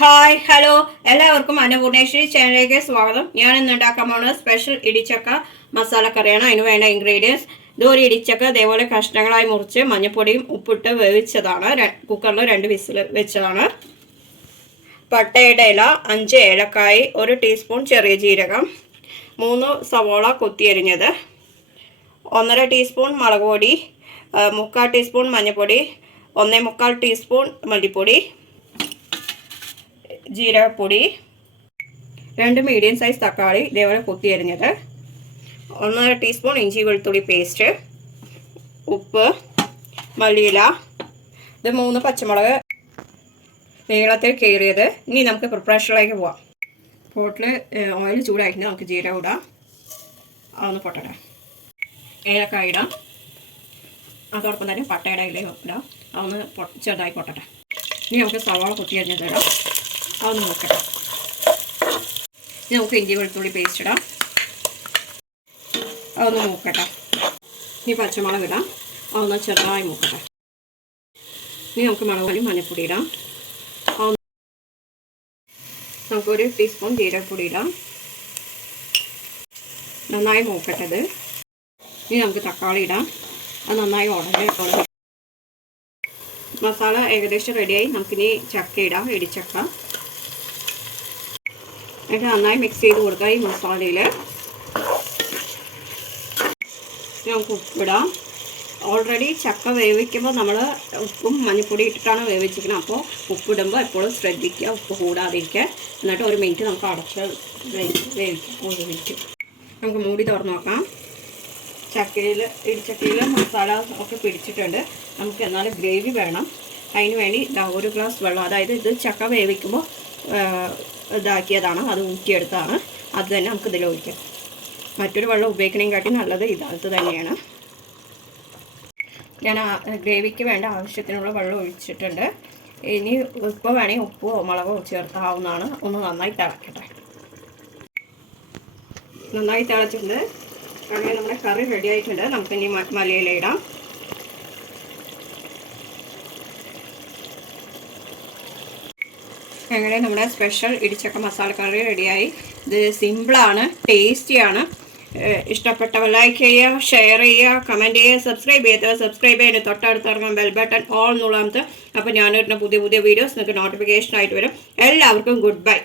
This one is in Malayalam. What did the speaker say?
ഹായ് ഹലോ എല്ലാവർക്കും അന്നപൂർണേശ്വരി ചാനലിലേക്ക് സ്വാഗതം. ഞാൻ ഇന്ന് ഉണ്ടാക്കാൻ പോകുന്നത് സ്പെഷ്യൽ ഇടിച്ചക്ക മസാല കറിയാണ്. അതിന് വേണ്ട ഇൻഗ്രീഡിയൻസ് ഇതൊരു ഇടിച്ചക്ക ഇതേപോലെ കഷ്ണങ്ങളായി മുറിച്ച് മഞ്ഞൾപ്പൊടിയും ഉപ്പിട്ട് വേവിച്ചതാണ്. കുക്കറിൽ 2 വിസിൽ വെച്ചതാണ്. പട്ടയുടെ ഇല, 5 ഏലക്കായ്, 1 ടീസ്പൂൺ ചെറിയ ജീരകം, 3 സവോള കൊത്തിയരിഞ്ഞത്, 1.5 ടീസ്പൂൺ മുളക് പൊടി, 3/4 ടീസ്പൂൺ മഞ്ഞൾപ്പൊടി, 1/4 ടീസ്പൂൺ മല്ലിപ്പൊടി, ജീരകപ്പൊടി, 2 മീഡിയം സൈസ് തക്കാളി ഇതേപോലെ കൊത്തിയരിഞ്ഞത്, 1.5 ടീസ്പൂൺ ഇഞ്ചി വെളുത്തുള്ളി പേസ്റ്റ്, ഉപ്പ്, മല്ലിയില, ഇത് 3 പച്ചമുളക് നീളത്തിൽ കീറിയത്. ഇനി നമുക്ക് പ്രിപ്പറേഷനിലേക്ക് പോവാം. പോട്ടിൽ ഓയിൽ ചൂടായിട്ട് നമുക്ക് ജീരകം ഇടാം. അതൊന്ന് പൊട്ടട്ടെ. ഏലക്കായ ഇടാം. അതോടൊപ്പം തന്നെ പട്ടയുടെ ഇലയും ഇടാം. അതൊന്ന് ചെറുതായി പൊട്ടട്ടെ. ഇനി നമുക്ക് സവാള കൊത്തിയരിഞ്ഞത് ഇടാം. അതൊന്ന് നോക്കട്ടെ. ഇനി നമുക്ക് ഇഞ്ചി വെളുത്തുള്ളി പേസ്റ്റ് ഇടാം. അതൊന്ന് നോക്കട്ടെ. ഇനി പച്ചമുളക് ഇടാം. അതൊന്ന് ചെറുതായി നോക്കട്ടെ. ഇനി നമുക്ക് മുളക് പൊടി മഞ്ഞൾപ്പൊടി ഇടാം. നമുക്ക് 1 ടീസ്പൂൺ ജീരകപ്പൊടി ഇടാം. നന്നായി നോക്കട്ടത്. ഇനി നമുക്ക് തക്കാളി ഇടാം. അത് നന്നായി ഉടനെ മസാല ഏകദേശം റെഡിയായി. നമുക്കിനി ചക്ക ഇടാം. ഇടിച്ചക്ക എന്നിട്ട് നന്നായി മിക്സ് ചെയ്ത് കൊടുക്കാം. ഈ മസാലയിൽ നമുക്ക് ഉപ്പിടാം. ഓൾറെഡി ചക്ക വേവിക്കുമ്പോൾ നമ്മൾ ഉപ്പും മഞ്ഞൾപ്പൊടി ഇട്ടിട്ടാണ് വേവിച്ചിരിക്കുന്നത്. അപ്പോൾ ഉപ്പിടുമ്പോൾ എപ്പോഴും ശ്രദ്ധിക്കുക, ഉപ്പ് കൂടാതിരിക്കുക. എന്നിട്ട് 1 മിനിറ്റ് നമുക്ക് അടച്ച് വേവിക്കാം. 1 മിനിറ്റ് നമുക്ക് മൂടി തുറന്ന് നോക്കാം. ഇടിച്ചക്കയിൽ മസാല ഒക്കെ പിടിച്ചിട്ടുണ്ട്. നമുക്ക് എന്നാലും ഗ്രേവി വേണം. അതിന് വേണ്ടി 1 ഗ്ലാസ് വെള്ളം, അതായത് ഇത് ചക്ക വേവിക്കുമ്പോൾ ഇതാക്കിയതാണ്, അത് ഊറ്റിയെടുത്താണ്. അത് തന്നെ നമുക്ക് ഇതിൽ ഒഴിക്കാം. മറ്റൊരു വെള്ളം ഉപയോഗിക്കണേക്കാട്ടി നല്ലത് ഇത് തന്നെയാണ്. ഞാൻ ഗ്രേവിക്ക് വേണ്ട ആവശ്യത്തിനുള്ള വെള്ളം ഒഴിച്ചിട്ടുണ്ട്. ഇനി ഉപ്പ് വേണമെങ്കിൽ ഉപ്പോ മുളകോ ചേർക്കാവുന്നതാണ്. ഒന്ന് നന്നായി തിളക്കട്ടെ. നന്നായി തിളച്ചിട്ടുണ്ട്. അങ്ങനെ നമ്മുടെ കറി റെഡി ആയിട്ടുണ്ട്. നമുക്കിനി മല്ലിയില ഇടാം. അങ്ങനെ നമ്മുടെ സ്പെഷ്യൽ ഇടിച്ചക്ക മസാല കറി റെഡിയായി. ഇത് സിമ്പിളാണ്, ടേസ്റ്റിയാണ്. ഇഷ്ടപ്പെട്ടവർ ലൈക്ക് ചെയ്യുക, ഷെയർ ചെയ്യുക, കമൻറ്റ് ചെയ്യുക, സബ്സ്ക്രൈബ് ചെയ്യുക. സബ്സ്ക്രൈബ് ചെയ്യുക, തൊട്ടടുത്തിറങ്ങാൻ ബെൽ ബട്ടൺ ഓൾ എന്നുള്ളത്. അപ്പോൾ ഞാനിടുന്ന പുതിയ വീഡിയോസ് നിങ്ങൾക്ക് നോട്ടിഫിക്കേഷൻ ആയിട്ട് വരും. എല്ലാവർക്കും ഗുഡ് ബൈ.